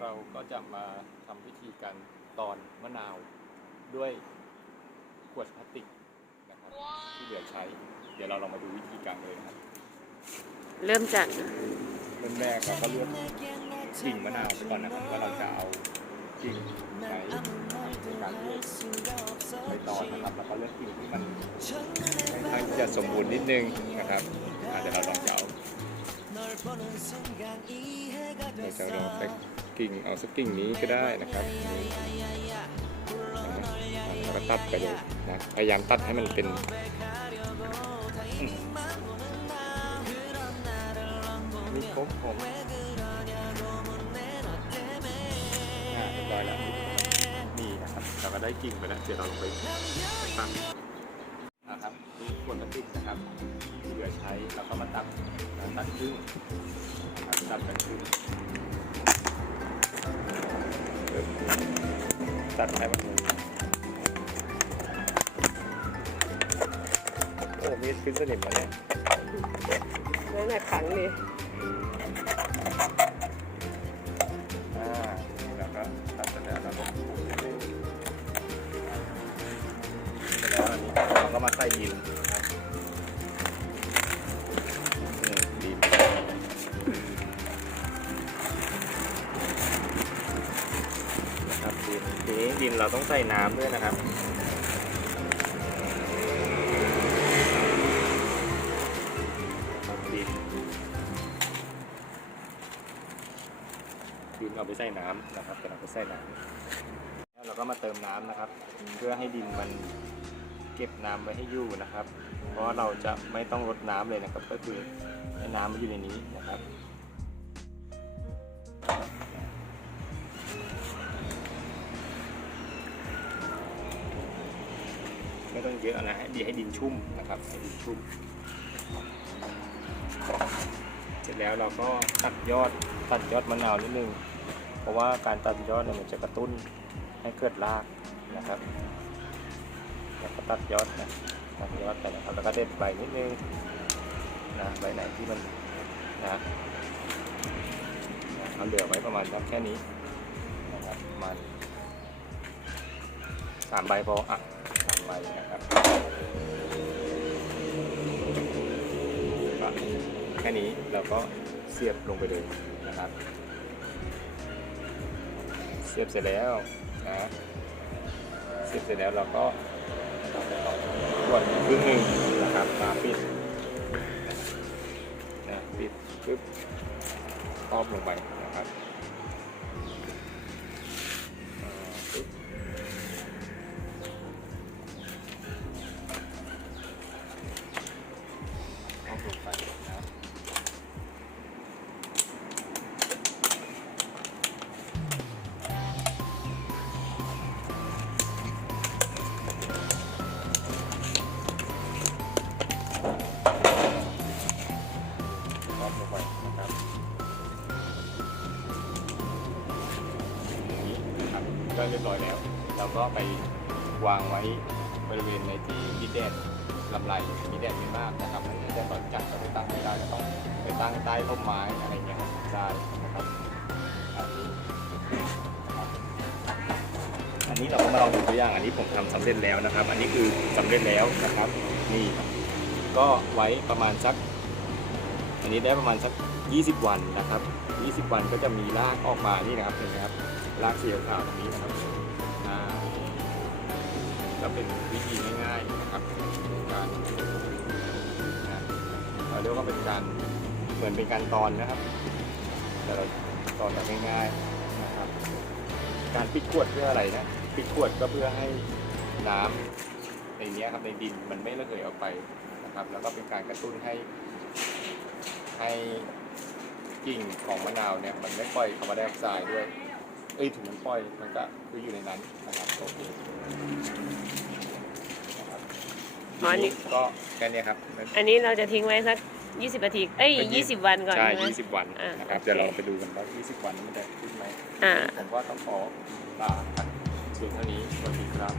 เราก็จะมาทำพิธีการตอนมะนาวด้วยขวดพลาสติกนะครับที่เหลือใช้ เดี๋ยวเราลองมาดูวิธีการเลยนะครับเริ่มจากเริ่มแรกเราก็เลือกกิ่งมะนาวไปก่อนนะครับว่าเราจะเอากิ่งไหนในการเลือกไปตอนนะครับแล้วก็เลือกกิ่งที่มันค่อนข้างจะสมบูรณ์นิดนึงนะครับอะเดี๋ยวเราลองจะ เราจะลองไปกิ่งเอาสักกิ่งนี้ก็ได้นะครับก็ตัดไปเลยนะพยายามตัดให้มันเป็นนี่ครบผมอ่าเรียบร้อยแล้วนี่นะครับเราก็ได้กิ่งไปแล้วเดี๋ยวเราลงไปตัดนะครับนี่ขวดพลาสติกนะครับที่เหลือใช้เราก็มาตัด ตัดครึ่งนะครับตัดกันครึ่งตัดให้มันโอ้มีขึ้นสนิมมาเนี่ยนั่นแหละขังเลยอ่าแล้วก็ตัดเสร็จแล้วเราก็ขูดนิดนึงเสร็จแล้วอันนี้เราก็มาใส่ดิน ดินเราต้องใส่น้ำด้วยนะครับ ดินดินเอาไปใส่น้ำนะครับกำลังไปใส่น้ำแล้วเราก็มาเติมน้ำนะครับ เพื่อให้ดินมันเก็บน้ำไว้ให้อยู่นะครับ เพราะเราจะไม่ต้องรดน้ำเลยนะครับ ก็คือให้น้ำมันอยู่ในนี้นะครับ เยอะนะดีให้ดินชุ่มนะครับให้ดินชุ่ม เสร็จแล้วเราก็ตัดยอดตัดยอดมะนาวนิดนึง เพราะว่าการตัดยอดเนี่ยมันจะกระตุ้นให้เกิดรากนะครับแล้วก็ตัดยอดนะตัดยอดไปนะครับแล้วก็เด็ดใบนิดนึงนะใบไหนที่มันนะเอาเหลือไว้ประมาณแค่นี้นะครับประมาณสามใบพออะ สามใบนะครับแค่นี้เราก็เสียบลงไปเลยนะครับ เสียบเสร็จแล้วนะเสียบเสร็จแล้วเราก็กดครึ่งหนึ่งนะครับมาปิดนะปิดปึ๊บครอบลงไป ก็เรียบร้อยแล้ว เราก็ไปวางไว้บริเวณในที่มีแดดลำไรมีแดดไม่มากนะครับไม่ได้ตอนจัดก็ไปตั้งไม่ได้ก็ต้องไปตั้งใต้ต้นไม้อะไรเงี้ยได้นะครับอันนี้นะครับอันนี้เราก็มาลองดูตัวอย่างอันนี้ผมทำสำเร็จแล้วนะครับ อันนี้คือสำเร็จแล้วนะครับนี่ก็ไว้ประมาณสัก อันนี้ได้ประมาณสัก 20 วันนะครับ 20 วันก็จะมีรากออกมานี่นะครับเห็นไหมครับรากสีขาวตรงนี้นะครับอ่าก็เป็นวิธีง่ายๆนะครับการเราเรียกว่าเป็นการเหมือนเป็นการตอนนะครับ แต่เราตอนแบบง่ายๆนะครับ การปิดขวดเพื่ออะไรนะปิดขวดก็เพื่อให้น้ำในนี้ครับในดินมันไม่ระเหยออกไปนะครับ แล้วก็เป็นการกระตุ้นให้ ให้กิ่งของมะนาวเนี่ยมันไม่ปล่อยคาร์บอนไดออกไซด์ด้วย เอ้ยถึงมันปล่อยมันก็คืออยู่ในนั้นนะครับโอเคนะครับอ๋ออันนี้ ก็แค่เนี้ยครับอันนี้เราจะทิ้งไว้สัก 20นาที เอ้ย 20 วันก่อนใช่ ใช่ไหม 20 วันอ่านะครับโอเคเดี๋ยวเราไปดูกันว่า 20 วันนี้มันจะขึ้นไหม อ่า ผมก็ต้องขอลาครับเพียงเท่านี้สวัสดีครับ